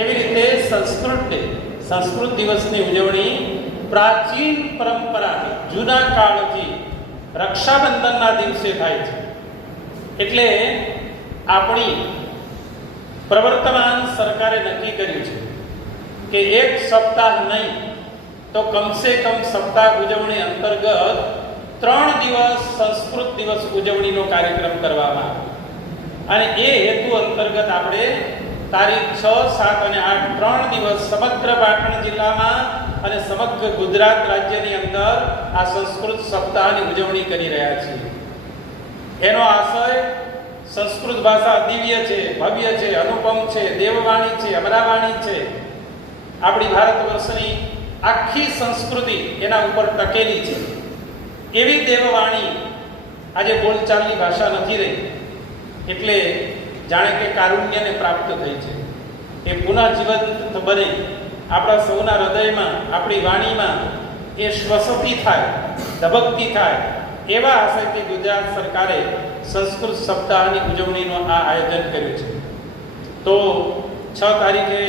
એવી રીતે સંસ્કૃત દિવસની ઉજવણી પ્રાચીન પરંપરાથી જૂના કાળથી રક્ષાબંધનના દિવસે થાય છે. એટલે આપણી પ્રવર્તમાન સરકારે નક્કી કર્યું છે કે એક સપ્તાહ નહીં તો કમસે કમ સપ્તાહ ઉજવણી અંતર્ગત 3 દિવસ સંસ્કૃત દિવસ ઉજવણીનો કાર્યક્રમ કરવામાં આવે. અને એ હેતુ અંતર્ગત આપણે તારીખ 6, 7 અને 8 3 દિવસ સમગ્ર પાટણ જિલ્લામાં અને સમગ્ર ગુજરાત રાજ્યની અંદર આ સંસ્કૃત સપ્તાહની ઉજવણી કરી રહ્યા છીએ. એનો આશય સંસ્કૃત ભાષા દિવ્ય છે, ભવ્ય છે, અનુપમ છે, દેવવાણી છે, અમરાવાણી છે. આપણી ભારત વર્ષની આખી સંસ્કૃતિ એના ઉપર ટકેલી છે. એવી દેવવાણી આજે બોલચાલની ભાષા નથી રહી. એટલે જાણે કે કારુણ્યને પ્રાપ્ત થઈ છે. એ પુનઃ જીવંત બને આપણા સૌના હૃદયમાં, આપણી વાણીમાં એ શ્વસતી થાય, ધબકતી થાય. એવા આશયથી ગુજરાત સરકારે સંસ્કૃત સપ્તાહની ઉજવણીનું આ આયોજન કર્યું છે. તો 6 તારીખે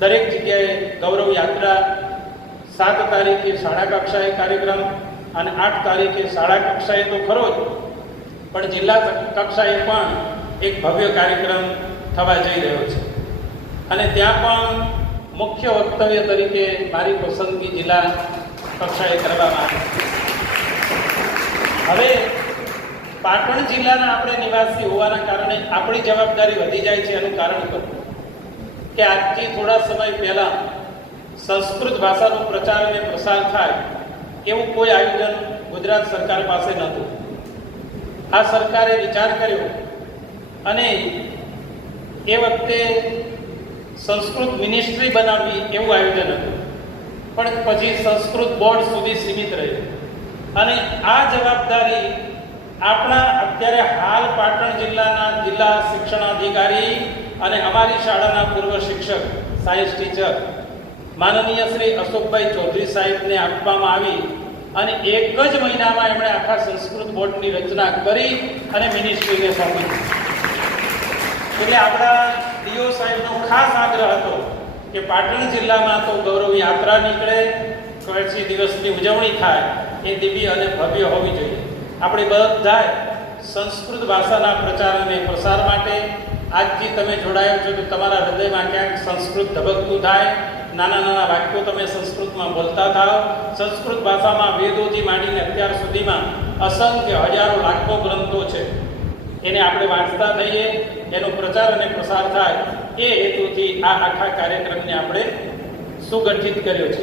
દરેક જગ્યાએ ગૌરવ યાત્રા, 7 તારીખે શાળા કક્ષાએ કાર્યક્રમ અને 8 તારીખે શાળા કક્ષાએ તો ખરો જ, પણ જિલ્લા કક્ષાએ પણ એક ભવ્ય કાર્યક્રમ થવા જઈ રહ્યો છે. અને ત્યાં પણ મુખ્ય વક્તવ્ય તરીકે મારી પસંદગી જિલ્લા કક્ષાએ કરવામાં આવી. હવે પાટણ જિલ્લાના આપણે નિવાસી હોવાના કારણે આપણી જવાબદારી વધી જાય છે. એનું કારણ કહું કે આજથી થોડા સમય પહેલા સંસ્કૃત ભાષાનો પ્રચાર અને પ્રસાર થાય એવું કોઈ આયોજન ગુજરાત સરકાર પાસે નહોતું. આ સરકારે વિચાર કર્યો અને એ વખતે સંસ્કૃત મિનિસ્ટ્રી બનાવવી એવું આયોજન હતું, પણ પછી સંસ્કૃત બોર્ડ સુધી સીમિત રહ્યું. અને આ જવાબદારી આપણા અત્યારે હાલ પાટણ જિલ્લાના જિલ્લા શિક્ષણાધિકારી અને અમારી શાળાના પૂર્વ શિક્ષક, સાયન્સ ટીચર માનનીય શ્રી અશોકભાઈ ચૌધરી સાહેબને આપવામાં આવી. અને એક જ મહિનામાં એમણે આખા સંસ્કૃત બોર્ડની રચના કરી અને મિનિસ્ટ્રીને સોંપી. એટલે આપણા ડીઓ સાહેબનો ખાસ આગ્રહ હતો કે પાટણ જિલ્લામાં તો ગૌરવ યાત્રા નીકળે, કચ્છી દિવસની ઉજવણી થાય, એ દિવ્ય અને ભવ્ય હોવી જોઈએ. આપણે બધા સંસ્કૃત ભાષાના પ્રચાર અને પ્રસાર માટે આજથી તમે જોડાયો છો કે તમારા હૃદયમાં ક્યાંક સંસ્કૃત ધબકતું થાય, નાના નાના વાક્યો તમે સંસ્કૃતમાં બોલતા થાઓ. સંસ્કૃત ભાષામાં વેદોથી માંડીને અત્યાર સુધીમાં અસંખ્ય હજારો લાખો ગ્રંથો છે, એને આપણે વાંચતા થઈએ, એનો પ્રચાર અને પ્રસાર થાય. એ હેતુથી આ આખા કાર્યક્રમને આપણે સુગઠિત કર્યો છે.